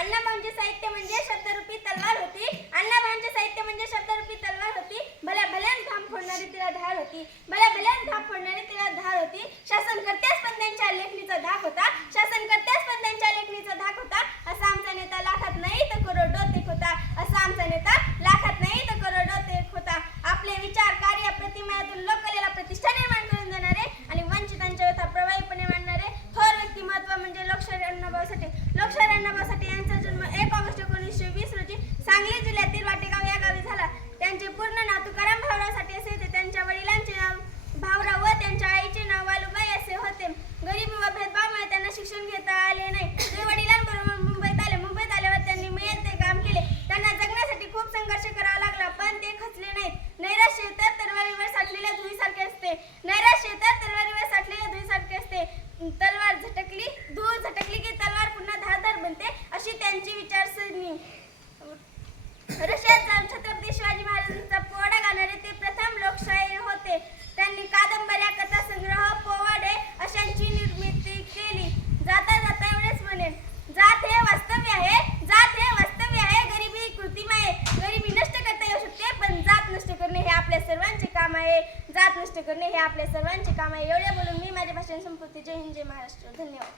अण्णाभाऊंचे साहित्य म्हणजे शब्दरूपी तलवार होती. अण्णाभाऊंचे साहित्य म्हणजे शब्दरूपी तलवार होती. भल्या भल्यान घाम फोडणारी तिला धार होती. भल्या भल्यान घाम फोडणारी तिला धार होती. शासनकर्त्यास पण त्यांच्या लेखणीचा धाक होता. शासनकर्त्यास पण त्यांच्या लेखणीचा धाक होता. असा आमचा नेता लाखात नाही तर करोडोत एक होता. असा आमचा नेता लाखात नाही तर करोडोत एक होता. आपले विचार, कार्य, प्रतिमेतून लोककलेला प्रतिष्ठा निर्माण करून देणारे आणि वंचितांच्या व्यथा प्रभावीपणे मांडणारे थोर व्यक्तिमत्व म्हणजे लोकशाहीर अण्णाभाऊ साठे. लोकशाहीर अण्णाभाऊ साठे यांचा जन्म 1 ऑगस्ट 1920 रोजी सांगली जिल्ह्यातील वाटेगाव या गावी झाला. त्यांचे पूर्ण नाव तुकाराम भाऊराव साठे असे होते. त्यांच्या वडिलांचे नाव भाऊराव व त्यांच्या आईचे नाव वालुबाई असे होते. गरिबी व भेदभावामुळे त्यांना शिक्षण घेता आले नाही. ते वडिलांबरोबर मुंबईत आले. मुंबईत आल्यावर त्यांनी मिळेल ते काम केले. त्यांना जगण्यासाठी खूप संघर्ष करावा लागला, पण ते खचले नाहीत. नैराश्य तर तलवारीवर साठलेल्या धुळीसारखे असते. नैराश्य तर तलवारीवर साठलेल्या धुळीसारखे असते. तलवार झटकली, धूळ झटकली की तलवार पुन्हा धारदार बनते, अशी त्यांची विचारसरणी. रशियात जाऊन छत्रपती शिवाजी महाराजांचा पोवाडा गाणारे ते प्रथम लोकशाहीर होते. त्यांनी कादंबऱ्या, कथासंग्रह, पोवाडे अशांची निर्मिती केली. जाता जाता एवढेच म्हणेन, जात हे वास्तव्य आहे. जात हे वास्तव्य आहे. गरिबी ही कृत्रिम आहे. गरिबी नष्ट करता येऊ शकते, पण जात नष्ट करणे हे आपल्या सर्वांचे काम आहे. जात नष्ट करणे हे आपल्या सर्वांचे काम आहे. एवढे बोलून मी माझे भाषण संपवते. जय हिंद, जय महाराष्ट्र. धन्यवाद.